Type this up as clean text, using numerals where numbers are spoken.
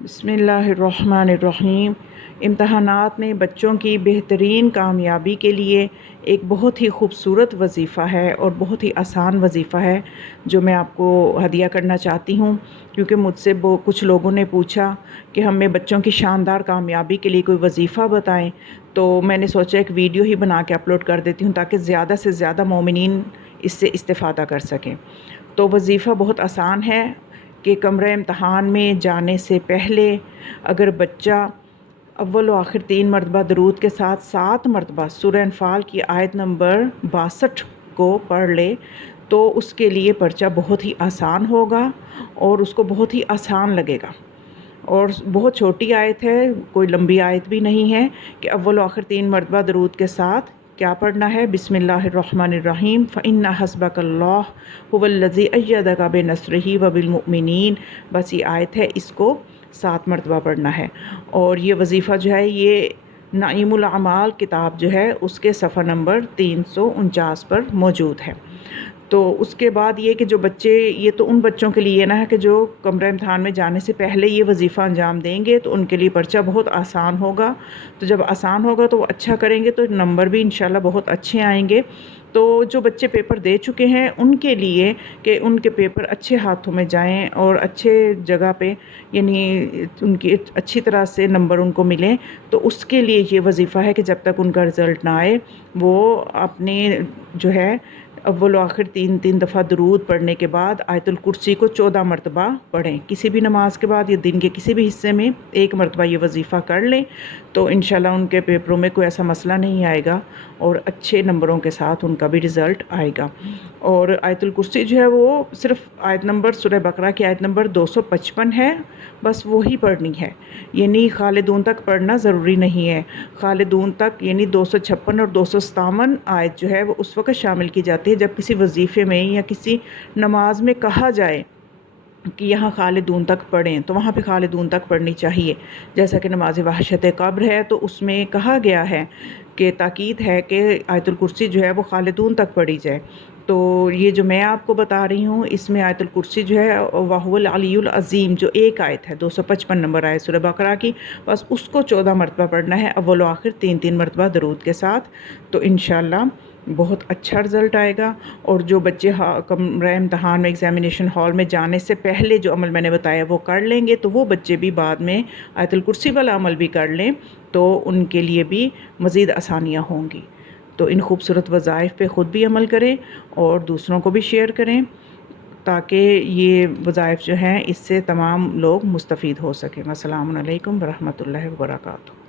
بسم اللہ الرحمن الرحیم۔ امتحانات میں بچوں کی بہترین کامیابی کے لیے ایک بہت ہی خوبصورت وظیفہ ہے اور بہت ہی آسان وظیفہ ہے جو میں آپ کو ہدیہ کرنا چاہتی ہوں، کیونکہ مجھ سے کچھ لوگوں نے پوچھا کہ ہمیں بچوں کی شاندار کامیابی کے لیے کوئی وظیفہ بتائیں، تو میں نے سوچا ایک ویڈیو ہی بنا کے اپلوڈ کر دیتی ہوں تاکہ زیادہ سے زیادہ مومنین اس سے استفادہ کر سکیں۔ تو وظیفہ بہت آسان ہے کہ کمرہ امتحان میں جانے سے پہلے اگر بچہ اول و آخر 3 مرتبہ درود کے ساتھ 7 مرتبہ سورہ انفال کی آیت نمبر 62 کو پڑھ لے تو اس کے لیے پرچہ بہت ہی آسان ہوگا اور اس کو بہت ہی آسان لگے گا، اور بہت چھوٹی آیت ہے، کوئی لمبی آیت بھی نہیں ہے کہ اول و آخر 3 مرتبہ درود کے ساتھ کیا پڑھنا ہے، بسم اللہ الرحمن الرحیم، فَإِنَّ حَسْبَكَ اللَّهُ هُوَ الَّذِي أَيَّدَكَ بِنَصْرِهِ وَبِالْمُؤْمِنِينَ، بس یہ آیت ہے، اس کو 7 مرتبہ پڑھنا ہے۔ اور یہ وظیفہ جو ہے یہ نعیم الاعمال کتاب جو ہے اس کے صفحہ نمبر 349 پر موجود ہے۔ تو اس کے بعد یہ کہ جو بچے، یہ تو ان بچوں کے لیے نا ہے کہ جو کمرہ امتحان میں جانے سے پہلے یہ وظیفہ انجام دیں گے تو ان کے لیے پرچہ بہت آسان ہوگا، تو جب آسان ہوگا تو وہ اچھا کریں گے تو نمبر بھی انشاءاللہ بہت اچھے آئیں گے۔ تو جو بچے پیپر دے چکے ہیں ان کے لیے کہ ان کے پیپر اچھے ہاتھوں میں جائیں اور اچھے جگہ پہ، یعنی ان کی اچھی طرح سے نمبر ان کو ملیں، تو اس کے لیے یہ وظیفہ ہے کہ جب تک ان کا رزلٹ نہ آئے وہ اپنے جو ہے اول و آخر 3 دفعہ درود پڑھنے کے بعد آیت الکرسی کو 14 مرتبہ پڑھیں، کسی بھی نماز کے بعد یا دن کے کسی بھی حصے میں 1 مرتبہ یہ وظیفہ کر لیں تو انشاءاللہ ان کے پیپروں میں کوئی ایسا مسئلہ نہیں آئے گا اور اچھے نمبروں کے ساتھ ان کا بھی رزلٹ آئے گا۔ اور آیت الکرسی جو ہے وہ صرف آیت نمبر سورہ بقرہ کی آیت نمبر 255 ہے، بس وہی پڑھنی ہے، یعنی خالدون تک پڑھنا ضروری نہیں ہے۔ خالدون تک یعنی 256 اور 257 آیت جو ہے وہ اس وقت شامل کی جاتی ہے جب کسی وظیفے میں یا کسی نماز میں کہا جائے کہ یہاں خالدون تک پڑھیں تو وہاں پہ خالدون تک پڑھنی چاہیے، جیسا کہ نماز وحشت قبر ہے تو اس میں کہا گیا ہے کہ تاکید ہے کہ آیت الکرسی جو ہے وہ خالدون تک پڑھی جائے۔ تو یہ جو میں آپ کو بتا رہی ہوں اس میں آیت الکرسی جو ہے وَهُوَ الْعَلِيُّ الْعَظِيمُ جو ایک آیت ہے 255 نمبر آیت سورہ بقرہ کی، بس اس کو 14 مرتبہ پڑھنا ہے اول و آخر 3 مرتبہ درود کے ساتھ، تو انشاءاللہ بہت اچھا رزلٹ آئے گا۔ اور جو بچے کمرہ امتحان میں ایگزامینیشن ہال میں جانے سے پہلے جو عمل میں نے بتایا وہ کر لیں گے تو وہ بچے بھی بعد میں آیت الکرسی والا عمل بھی کر لیں تو ان کے لیے بھی مزید آسانیاں ہوں گی۔ تو ان خوبصورت وظائف پہ خود بھی عمل کریں اور دوسروں کو بھی شیئر کریں تاکہ یہ وظائف جو ہیں اس سے تمام لوگ مستفید ہو سکیں۔ السلام علیکم ورحمۃ اللہ وبرکاتہ۔